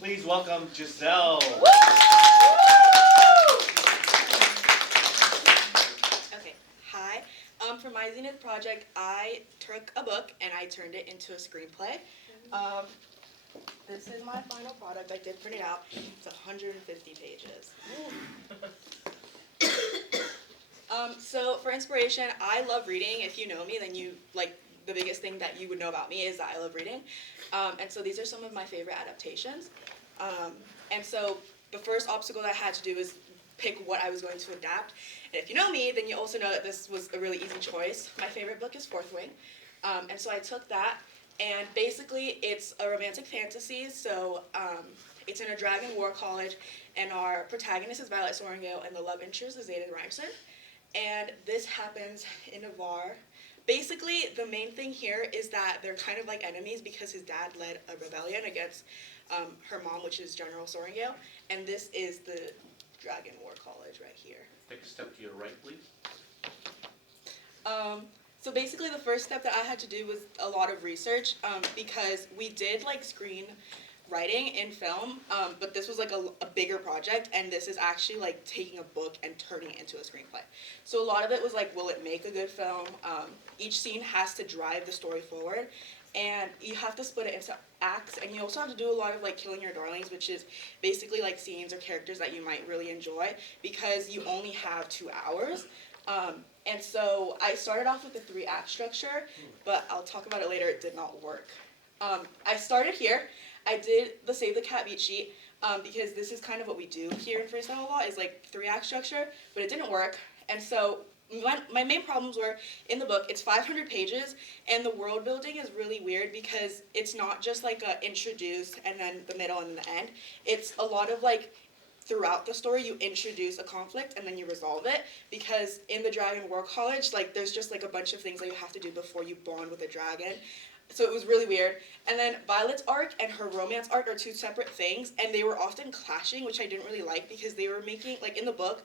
Please welcome Giselle. Okay, hi. For my Zenith project, I took a book and I turned it into a screenplay. This is my final product. I did print it out. It's 150 pages. So for inspiration, I love reading. If you know me, then the biggest thing that you would know about me is that I love reading. And so these are some of my favorite adaptations. And so the first obstacle that I had to do was pick what I was going to adapt. And if you know me, then you also know that this was a really easy choice. My favorite book is Fourth Wing. And so I took that, and basically it's a romantic fantasy. So it's in a dragon war college, and our protagonist is Violet Sorrengail, and the love interest is Zenith. And this happens in Navarre. Basically, the main thing here is that they're kind of like enemies because his dad led a rebellion against her mom, which is General Sorrengail, and this is the Dragon War College right here. Take a step to your right, please. So basically, the first step that I had to do was a lot of research because we did like screen writing in film, but this was like a bigger project, and this is actually like taking a book and turning it into a screenplay. So a lot of it was like, will it make a good film? Each scene has to drive the story forward, and you have to split it into acts, and you also have to do a lot of like killing your darlings, which is basically like scenes or characters that you might really enjoy because you only have 2 hours. And so I started off with the 3-act structure, but I'll talk about it later. It did not work. I started here. I did the Save the Cat beat sheet because this is kind of what we do here in freestyle law is like 3-act structure, but it didn't work. And so my main problems were in the book. It's 500 pages, and the world building is really weird because it's not just like a introduce and then the middle and the end. It's a lot of like throughout the story you introduce a conflict and then you resolve it, because in the Dragon War College, like there's just like a bunch of things that you have to do before you bond with a dragon. So it was really weird. And then Violet's arc and her romance arc are 2 separate things, and they were often clashing, which I didn't really like because they were making, like in the book,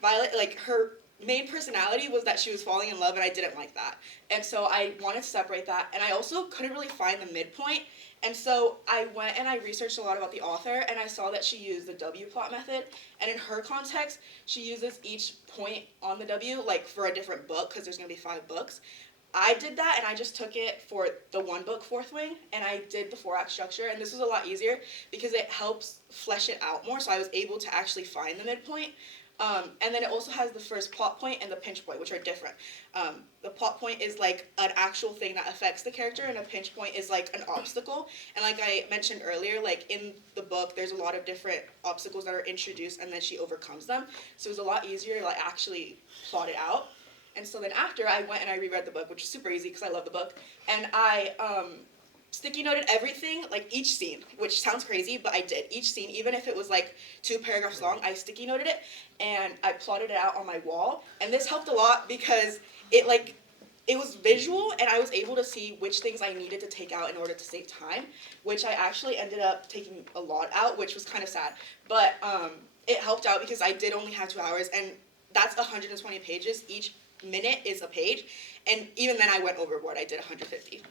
Violet, like her main personality was that she was falling in love, and I didn't like that. And so I wanted to separate that, and I also couldn't really find the midpoint. And so I went and I researched a lot about the author, and I saw that she used the W plot method. And in her context, she uses each point on the W like for a different book, because there's going to be 5 books. I did that, and I just took it for the 1 book, Fourth Wing, and I did the 4-act structure, and this was a lot easier because it helps flesh it out more, so I was able to actually find the midpoint. And then it also has the first plot point and the pinch point, which are different. The plot point is like an actual thing that affects the character, and a pinch point is like an obstacle. And like I mentioned earlier, like in the book, there's a lot of different obstacles that are introduced, and then she overcomes them. So it was a lot easier to like actually plot it out. And so then after, I went and I reread the book, which is super easy because I love the book. And I sticky noted everything, like each scene, which sounds crazy, but I did. Each scene, even if it was like 2 paragraphs long, I sticky noted it, and I plotted it out on my wall. And this helped a lot because it was visual, and I was able to see which things I needed to take out in order to save time, which I actually ended up taking a lot out, which was kind of sad. But it helped out because I did only have 2 hours, and that's 120 pages. Each minute is a page, and even then I went overboard. I did 150.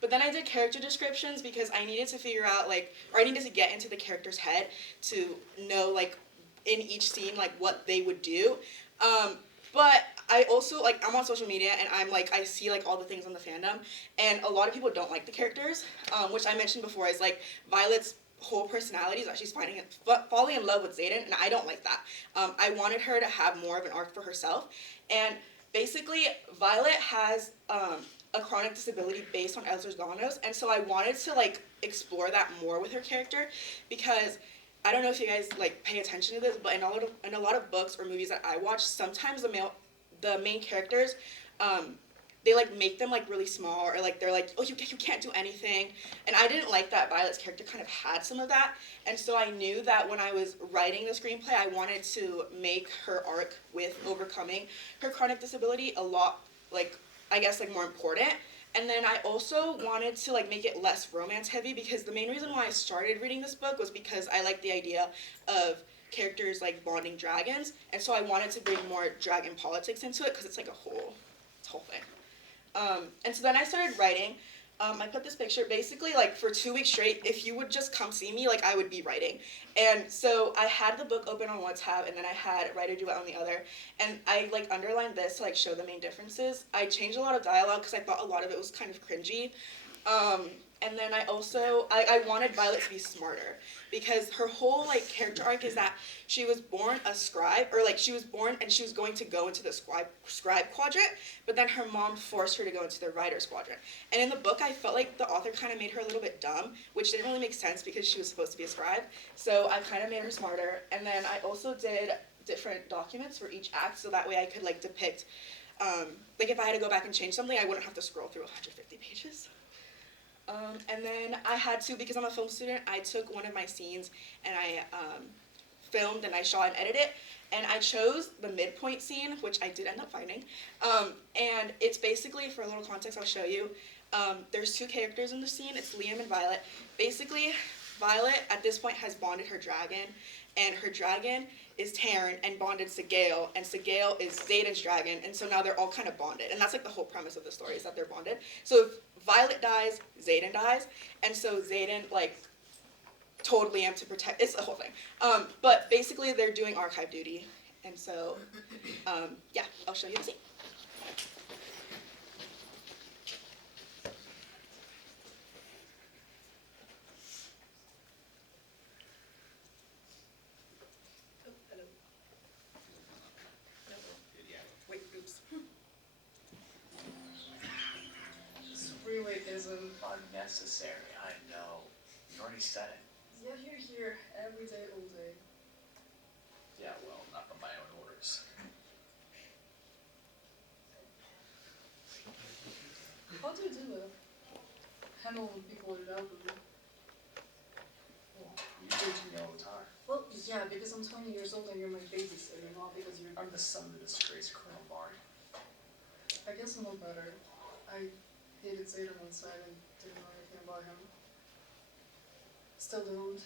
But then I did character descriptions because I needed to figure out or I needed to get into the character's head to know in each scene what they would do. But I also I'm on social media, and I see all the things on the fandom, and a lot of people don't like the characters, which I mentioned before is Violet's whole personality is that she's falling in love with Zayden, and I don't like that. I wanted her to have more of an arc for herself, and basically Violet has a chronic disability based on Ehlers-Danlos, and so I wanted to explore that more with her character, because I don't know if you guys pay attention to this, but in a lot of books or movies that I watch, sometimes the main characters they make them really small, or they're oh, you can't do anything. And I didn't like that Violet's character kind of had some of that, and so I knew that when I was writing the screenplay, I wanted to make her arc with overcoming her chronic disability a lot I guess more important. And then I also wanted to make it less romance heavy, because the main reason why I started reading this book was because I liked the idea of characters bonding dragons, and so I wanted to bring more dragon politics into it, because it's a whole thing. And so then I started writing. I put this picture basically like for 2 weeks straight. If you would just come see me, like I would be writing. And so I had the book open on one tab, and then I had Write or Do It on the other. And I like underlined this to like show the main differences. I changed a lot of dialogue because I thought a lot of it was kind of cringy. And then I wanted Violet to be smarter because her whole like character arc is that she was born a scribe, or like she was born and she was going to go into the scribe quadrant, but then her mom forced her to go into the writer's quadrant. And in the book, I felt like the author kind of made her a little bit dumb, which didn't really make sense because she was supposed to be a scribe. So I kind of made her smarter. And then I also did different documents for each act, so that way I could like depict, like if I had to go back and change something, I wouldn't have to scroll through 150 pages. And then I had to, because I'm a film student, I took one of my scenes and I filmed and I shot and edited it. And I chose the midpoint scene, which I did end up finding. And it's basically, for a little context, I'll show you. There's two characters in the scene. It's Liam and Violet. Basically, Violet at this point has bonded her dragon, and her dragon is Taryn and bonded Sigale, and Sigale is Zayden's dragon, and so now they're all kind of bonded. And that's like the whole premise of the story, is that they're bonded. So if Violet dies, Zayden dies, and so Zayden like told Liam to protect. It's the whole thing. But basically, they're doing archive duty, and so yeah, I'll show you the scene. Oh, hello. No. Wait, oops. This really isn't unnecessary, I know. You already said it. Yeah, you're here every day, all day. Yeah, well, not by my own orders. How do you do that? Handle people without you. Well, you do to me all the time. Well, yeah, because I'm 20 years old and you're my babysitter, not because you're. I'm the son of the disgraced Colonel Barney. I guess I'm not better. I hated Zayden on side and didn't know anything about him. Still don't.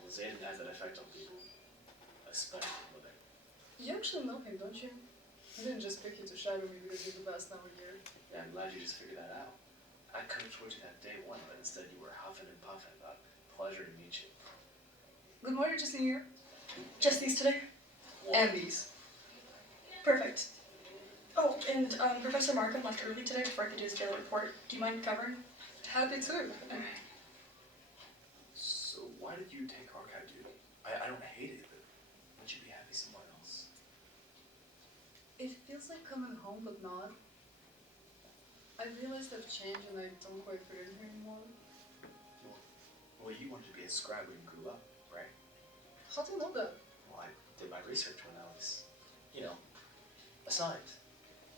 Well, Zayden has that effect on people. Especially women. You actually know him, don't you? He didn't just pick you to shadow me because you're the best now a year. Yeah, I'm glad you just figured that out. I could have told you that day one, but instead you were huffing and puffing about pleasure to meet you. Good morning, just in here. Just these today? And these. Perfect. Oh, and Professor Markham left early today before I could do his daily report. Do you mind covering? Happy to. So why did you take archive duty? I don't hate it, but would you be happy somewhere else? It feels like coming home, but not. I realized I've changed and I don't quite fit in here anymore. Well, you wanted to be a scribe when you grew up, right? How do you know that? Well, I did my research when I was, assigned.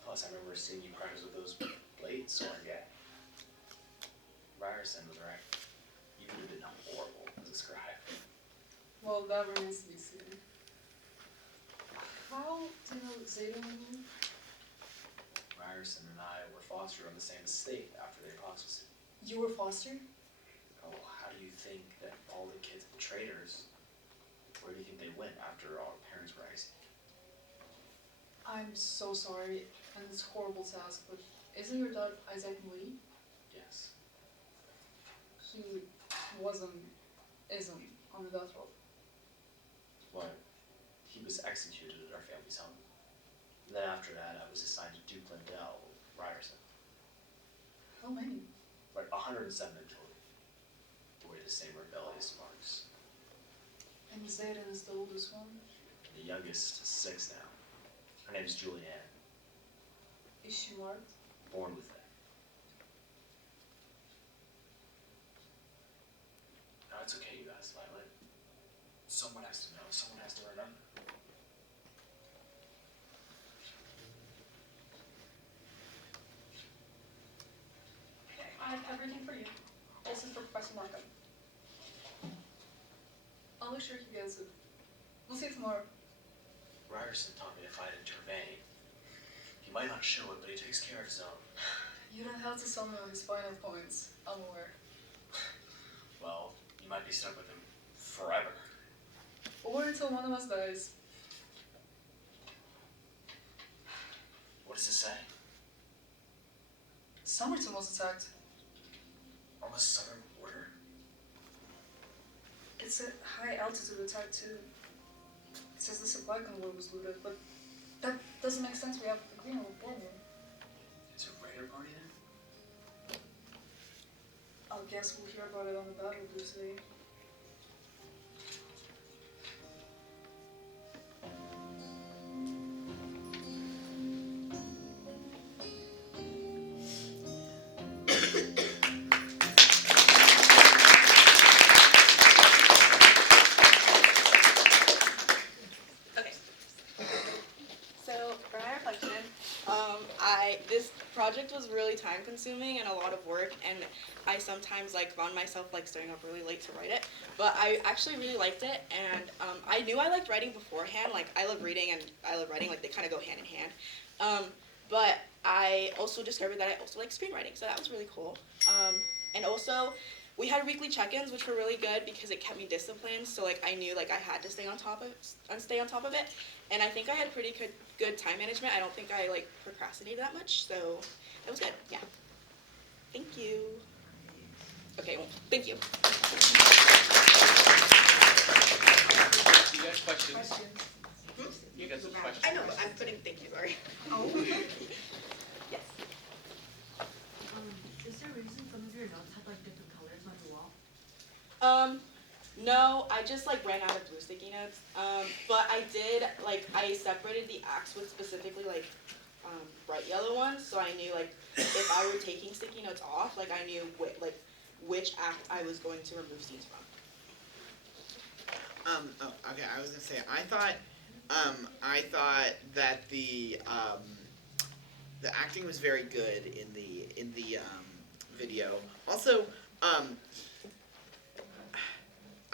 Plus, I remember seeing you practice with those blades, so yeah. Ryerson was right. You would have been horrible as a scribe. Well, that remains to be seen. How do you know Zayden? Ryerson and I were fostered on the same estate after the apostasy. You were fostered? Oh, how do you think that all the kids and traitors, where do you think they went after our parents were IC? I'm so sorry, and it's a horrible task, but isn't your dad Isaac Lee? Yes. He isn't on the death row. Well, he was executed at our family's home. And then after that, I was assigned to Duke Lindell, Ryerson. How many? Right, 107 in total. Bore the same rebellious marks. And Zayden is the oldest one? The youngest is 6 now. Her name is GiselleA. Is she marked? Born with it. No, it's okay, you asked, Violet. Someone has to know. Someone has to remember. I have everything for you. This is for Professor Markham. I'll make sure he gets it. We'll see you tomorrow. Ryerson taught me to fight in Turvane. He might not show it, but he takes care of his own. You don't have to summon on his final points. I'm aware. Well, you might be stuck with him forever. Or until one of us dies. What does it say? Somerton was attacked. on the southern border? It's a high altitude attack too. It says the supply convoy was looted, but that doesn't make sense. We have the Green Report here. Is there a raider party there? I'll guess we'll hear about it on the battle today. Okay. So for my reflection, this project was really time consuming and a lot of work, and I sometimes like found myself like staying up really late to write it. But I actually really liked it, and I knew I liked writing beforehand. Like I love reading and I love writing; like they kind of go hand in hand. But I also discovered that I also like screenwriting, so that was really cool. And also, we had weekly check-ins, which were really good because it kept me disciplined. So like I knew like I had to stay on top of it, and I think I had pretty good time management. I don't think I like procrastinated that much, so that was good. Yeah. Thank you. Okay. Well, thank you. You guys questions? You guys have questions? I know. I'm putting thank you. Sorry. Oh. Yes. Is there a reason some of your notes have like different colors on the wall? No, I just like ran out of blue sticky notes. But I did like I separated the acts with specifically like bright yellow ones, so I knew like if I were taking sticky notes off, like I knew which act I was going to remove scenes from. Okay, I was gonna say, I thought that the acting was very good in the video. Also, I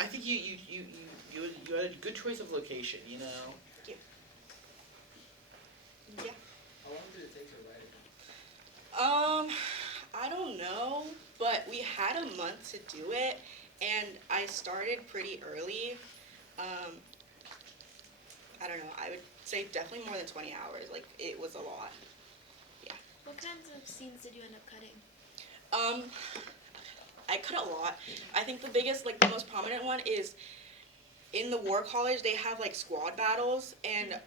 think you had a good choice of location, you know? Yeah. How long did it take to write it? I don't know, but we had a month to do it, and I started pretty early. I don't know, I would say definitely more than 20 hours, like, it was a lot. What kinds of scenes did you end up cutting? I cut a lot. I think the biggest, like, the most prominent one is in the War College, they have, like, squad battles, and,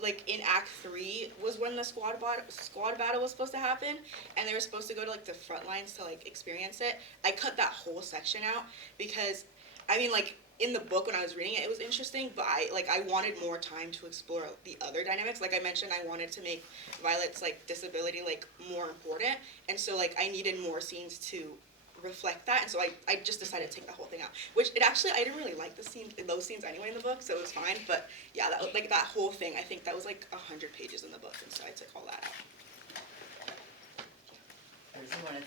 like, in Act 3 was when the squad battle was supposed to happen, and they were supposed to go to, like, the front lines to, like, experience it. I cut that whole section out because, I mean, like, in the book when I was reading it, it was interesting, but I wanted more time to explore the other dynamics. Like I mentioned, I wanted to make Violet's, like, disability, like, more important, and so, like, I needed more scenes to reflect that, and so I just decided to take the whole thing out, which I didn't really like those scenes anyway in the book, so it was fine, but yeah, that whole thing, I think that was like 100 pages in the book, and so I took all that out. I also wanted to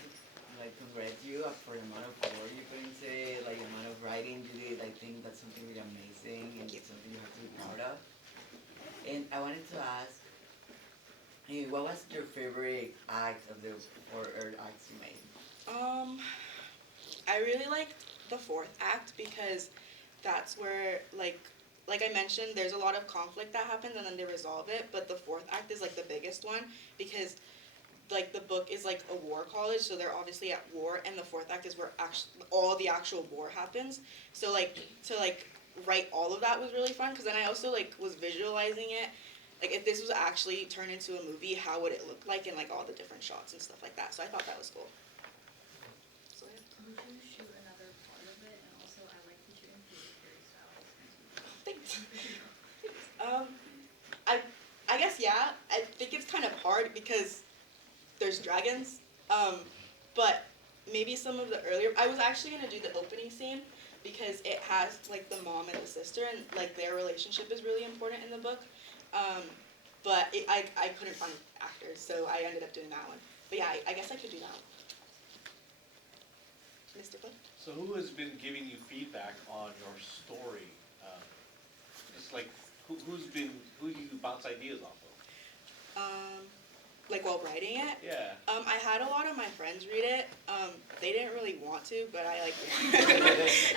congrats you for the amount of work you put into it, like the amount of writing you did. I think that's something really amazing and it's something you have to be proud of. And I wanted to ask, what was your favorite act of the 4 acts you made? I really liked the 4th act because that's where, like I mentioned, there's a lot of conflict that happens and then they resolve it, but the 4th act is, like, the biggest one because, like, the book is, like, a war college, so they're obviously at war, and the 4th act is where all the actual war happens. So, like, to, like, write all of that was really fun, because then I also, like, was visualizing it. Like, if this was actually turned into a movie, how would it look like, and, like, all the different shots and stuff like that. So I thought that was cool. So, yeah. Would you shoot another part of it? And also, I like that you included Harry Styles. Thanks. I guess, yeah. I think it's kind of hard because there's dragons, but maybe some of the earlier, I was actually going to do the opening scene because it has, like, the mom and the sister, and, like, their relationship is really important in the book, but I couldn't find actors, so I ended up doing that one. But yeah, I guess I could do that one. Mr. Flynn? So who has been giving you feedback on your story? It's like, who do you bounce ideas off of? Like, while writing it? Yeah. I had a lot of my friends read it. They didn't really want to, but I, like,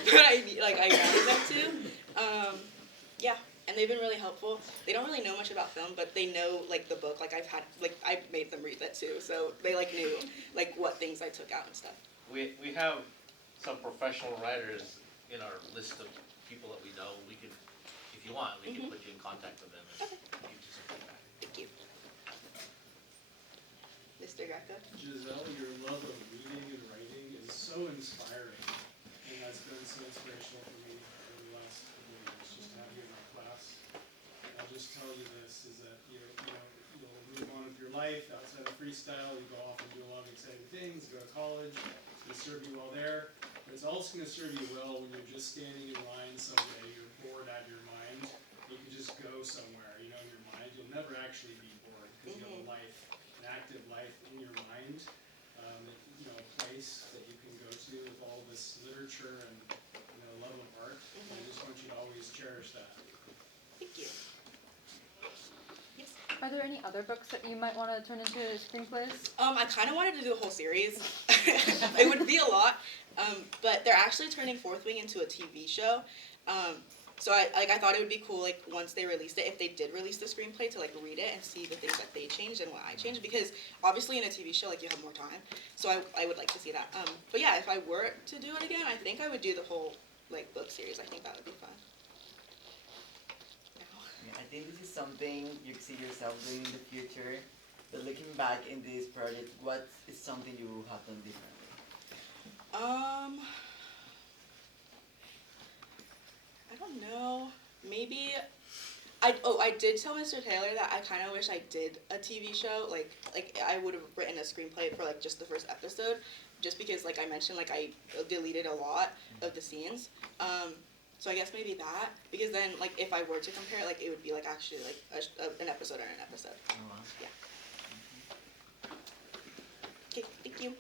but I wanted them to. Yeah, and they've been really helpful. They don't really know much about film, but they know, like, the book. Like, I made them read that too, so they, like, knew, like, what things I took out and stuff. we have some professional writers in our list of people that we know. We could, if you want, we can put you in contact with them and give you some feedback. Thank you. Mr. Greco? Giselle, your love of reading and writing is so inspiring, and that's been so inspirational for me over the last couple of years, just to have you in my class. And I'll just tell you this, is that you'll move on with your life outside of freestyle, you go off and do a lot of exciting things, go to college, it's gonna serve you well there, but it's also gonna serve you well when you're just standing in line someday, you're bored out of your mind, you can just go somewhere, in your mind, you'll never actually be bored, because you have a life, an active life in your mind, a place that you can go to with all this literature and love of art. And I just want you to always cherish that. Thank you. Yes. Are there any other books that you might want to turn into screenplays? I kind of wanted to do a whole series. It would be a lot, but they're actually turning Fourth Wing into a TV show. So I thought it would be cool, like, once they released it, if they did release the screenplay, to, like, read it and see the things that they changed and what I changed, because obviously in a TV show, like, you have more time, so I would like to see that. But yeah, if I were to do it again, I think I would do the whole, like, book series. I think that would be fun. I think this is something you see yourself doing in the future, but looking back in this project, what is something you would have done differently? I don't know. Maybe I did tell Mr. Taylor that I kind of wish I did a TV show. Like I would have written a screenplay for like just the first episode, just because like I mentioned, like I deleted a lot of the scenes. So I guess maybe that, because then like if I were to compare it, like it would be like actually like an episode and an episode. Oh, wow. Yeah. Okay, thank you.